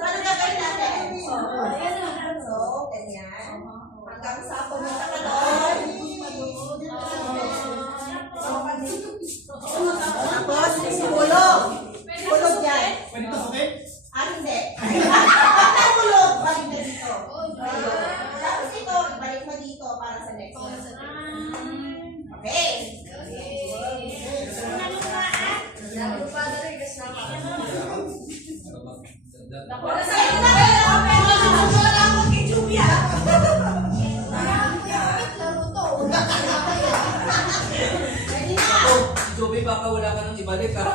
So, ano gagawin natin? So, ganyan. Hanggang sa pumunta ka doon. Tapos, hulog. Hulog yan. Pwede ito, okay? Hindi. Pagka hulog, balik na dito. Tapos ito, balik mo dito para sa next one. Okay. Wala sa'yo na kayo. Wala akong kay Jumia. Joby, baka wala ka nang ibalik ha.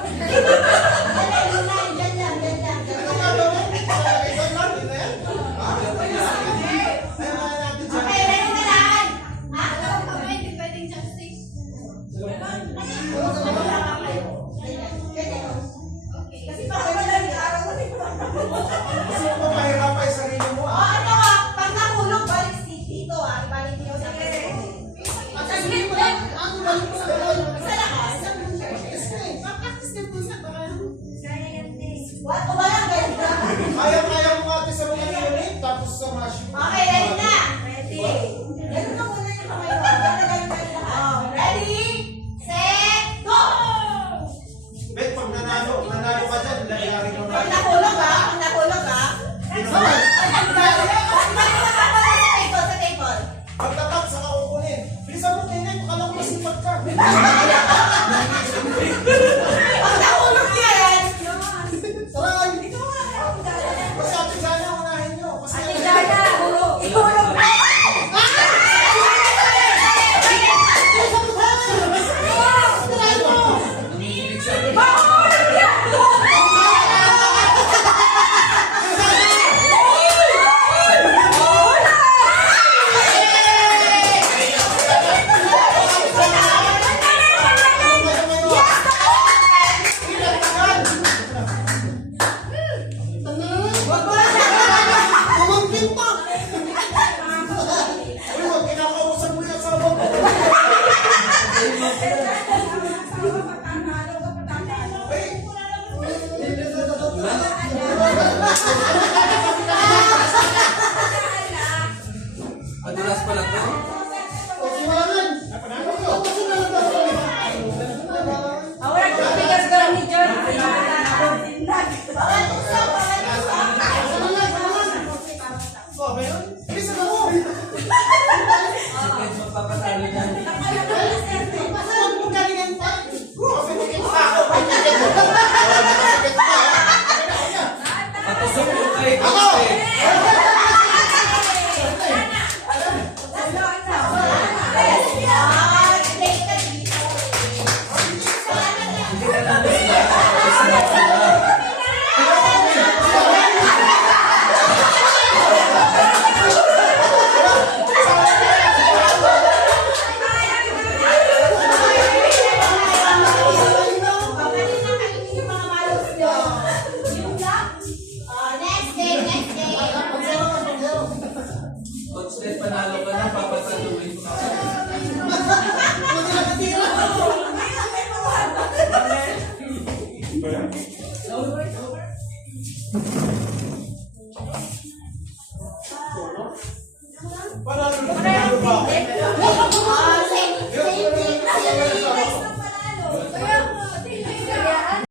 Kaya mo ate sa mga unit, tapos sa mushroom. Okay, ready na? Ready. Ganun na muna yung kamay mo. Ready, set, go! Bet, pag nanalo ka dyan, layari mo na. Pag nahulog ha, sa table. Pagtatap sa kakukunin. Bilisan mo, Kenneth, akala ko masipag ka. Pag nahulog yan, Try! Kasi ate Jana, unahin nyo. Kasi Ate Jana, ihulog na! Nanginginig siya. Mahulog yan! Kumangkin pa! Uy, wag kinakausap mo yung asawa mo. Madulas pa lang to. O, siwanan. Napanalo ko. Awala ko bigas ka ni John. O, meron? Bilisan mo. Sige, magpapatalo dyan. Huwag mo galingan pa. Masakit pa ako. Masakit pa. Patusok mo kay Ako! Coach Ted, panalo ka na, papataluin ko. Over.